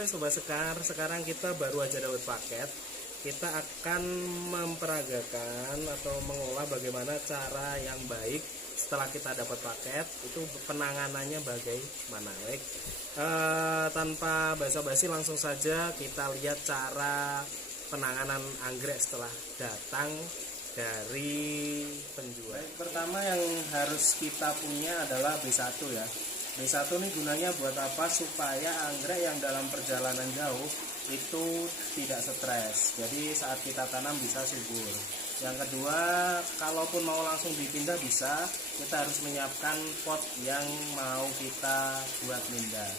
sore Sobat Sekar. Sekarang kita baru aja dapat paket. Kita akan memperagakan atau mengolah bagaimana cara yang baik setelah kita dapat paket. Itu penanganannya bagaimana. Baik, tanpa basa-basi langsung saja kita lihat cara penanganan anggrek setelah datang dari penjual. Baik, pertama yang harus kita punya adalah B1 ya. B1 ini gunanya buat apa? Supaya anggrek yang dalam perjalanan jauh itu tidak stres. Jadi saat kita tanam bisa subur. Yang kedua, kalaupun mau langsung dipindah bisa, kita harus menyiapkan pot yang mau kita buat pindah.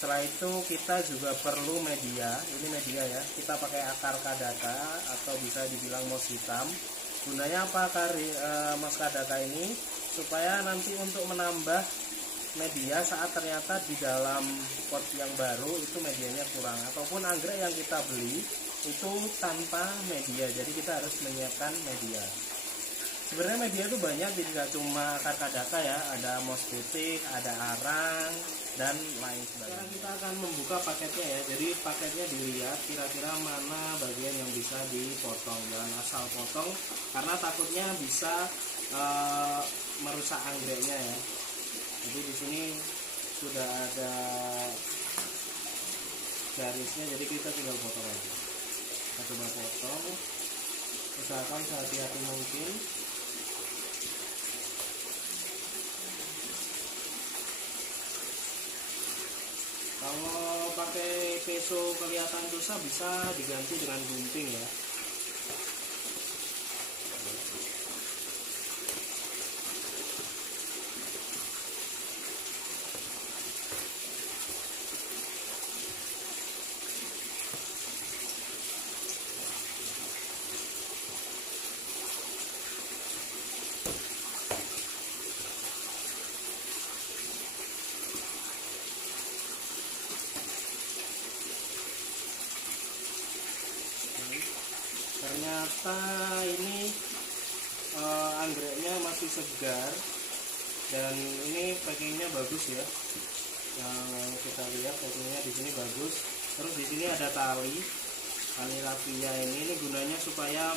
Setelah itu kita juga perlu media. Ini media ya. Kita pakai akar kadaka atau bisa dibilang mos hitam. Gunanya apa mos kadaka ini? Supaya nanti untuk menambah media saat ternyata di dalam pot yang baru itu medianya kurang, ataupun anggrek yang kita beli itu tanpa media, jadi kita harus menyiapkan media. Sebenarnya media itu banyak, tidak cuma akar kadaka ya, ada mos putih, ada arang, dan lain sebagainya. Sekarang kita akan membuka paketnya ya, jadi paketnya dilihat kira-kira mana bagian yang bisa dipotong, jangan asal potong karena takutnya bisa merusak anggreknya ya. Jadi di sini sudah ada garisnya, jadi kita tinggal potong aja. Kita coba potong, usahakan sehati-hati mungkin. Kalau pakai peso kelihatan susah, bisa diganti dengan gunting ya. Ternyata ini anggreknya masih segar dan ini packingnya bagus ya. Yang kita lihat packingnya di sini bagus. Terus di sini ada tali raffia ini gunanya supaya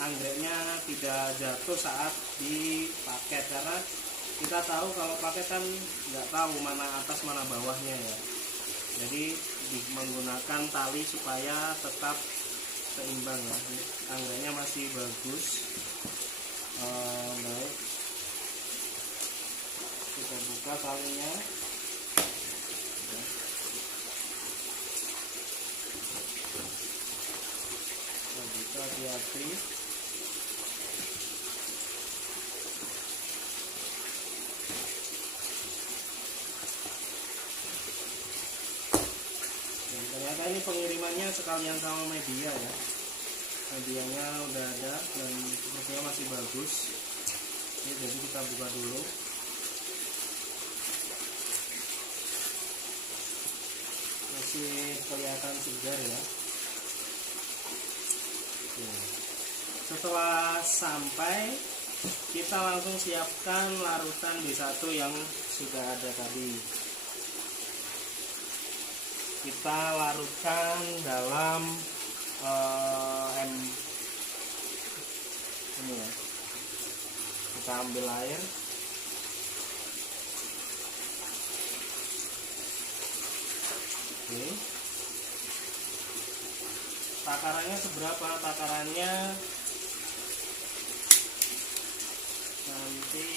anggreknya tidak jatuh saat dipaket, karena kita tahu kalau paket kan nggak tahu mana atas mana bawahnya ya. Jadi menggunakan tali supaya tetap seimbang ya. Anggreknya masih bagus. Baik, kita buka talinya. Kita buka hati-hati. Ternyata ini pengirimannya sekalian sama media ya. Medianya udah ada dan sepertinya masih bagus. Oke, jadi kita buka dulu. Masih kelihatan segar ya. Oke. Setelah sampai, kita langsung siapkan larutan B1 yang sudah ada tadi. Kita larutkan dalam ini ya. Kita ambil air. Oke. Takarannya seberapa? Takarannya nanti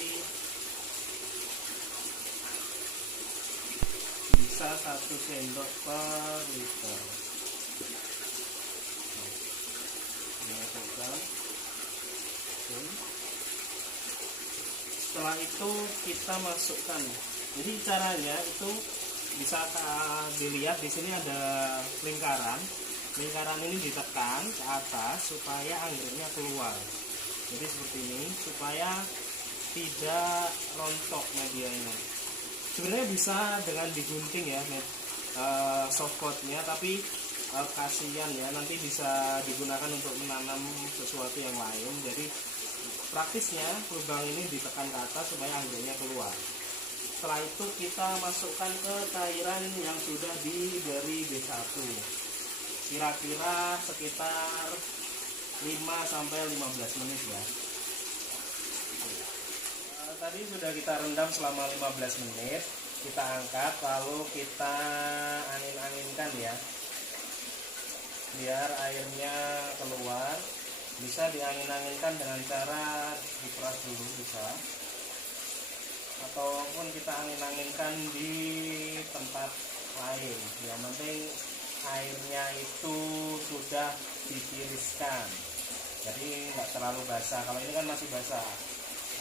bisa 1 sendok per liter. Setelah itu kita masukkan. Jadi caranya itu bisa dilihat di sini ada lingkaran. Lingkaran ini ditekan ke atas supaya anggreknya keluar. Jadi seperti ini supaya tidak rontok medianya. Sebenarnya bisa dengan digunting ya softcoatnya, tapi kasihan ya, nanti bisa digunakan untuk menanam sesuatu yang lain. Jadi praktisnya lubang ini ditekan ke atas supaya anggreknya keluar. Setelah itu kita masukkan ke cairan yang sudah diberi B1, kira-kira sekitar 5-15 menit ya. Tadi sudah kita rendam selama 15 menit. Kita angkat lalu kita angin-anginkan ya, biar airnya keluar. Bisa diangin-anginkan dengan cara diperas dulu bisa, ataupun kita angin-anginkan di tempat lain. Yang penting airnya itu sudah ditiriskan, jadi nggak terlalu basah. Kalau ini kan masih basah,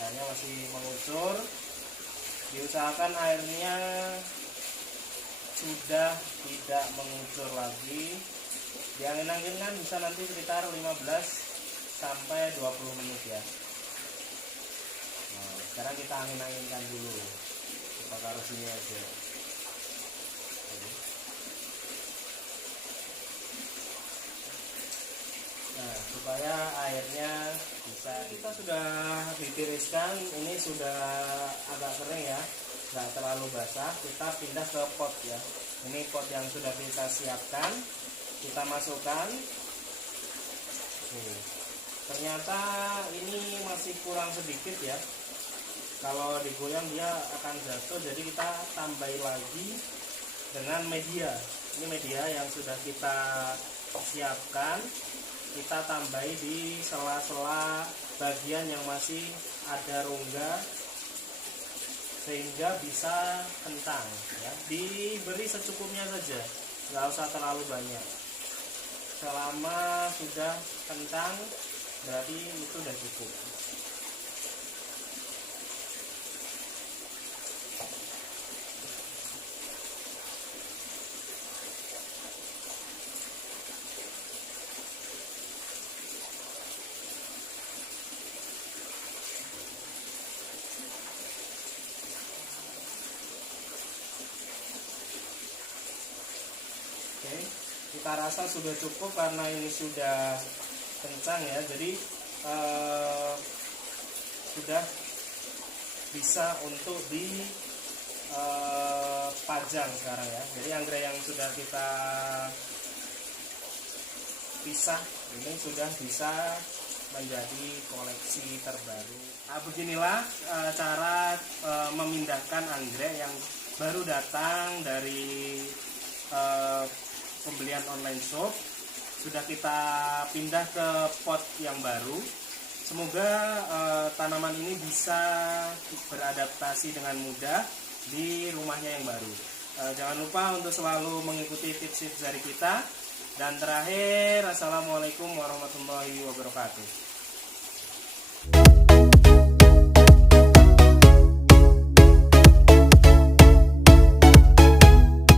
airnya masih mengucur. Diusahakan airnya sudah tidak mengucur lagi. Diangin-anginkan bisa nanti sekitar 15-20 menit ya. Nah, sekarang kita angin-anginkan dulu. Kita taruh sini aja. Nah, supaya airnya bisa, kita sudah ditiriskan, ini sudah agak kering ya, nggak terlalu basah. Kita pindah ke pot ya. Ini pot yang sudah kita siapkan, kita masukkan. Ternyata ini masih kurang sedikit ya, kalau digoyang dia akan jatuh, jadi kita tambahin lagi dengan media. Ini media yang sudah kita siapkan, kita tambahi di sela-sela bagian yang masih ada rongga sehingga bisa kentang ya. Diberi secukupnya saja, nggak usah terlalu banyak. Selama sudah kentang berarti itu sudah cukup. Oke, kita rasa sudah cukup karena ini sudah kencang ya, jadi sudah bisa untuk dipajang sekarang ya. Jadi anggrek yang sudah kita pisah ini sudah bisa menjadi koleksi terbaru. Nah, beginilah cara memindahkan anggrek yang baru datang dari pembelian online shop. Sudah kita pindah ke pot yang baru. Semoga tanaman ini bisa beradaptasi dengan mudah di rumahnya yang baru. Jangan lupa untuk selalu mengikuti tips-tips dari kita. Dan terakhir, assalamualaikum warahmatullahi wabarakatuh.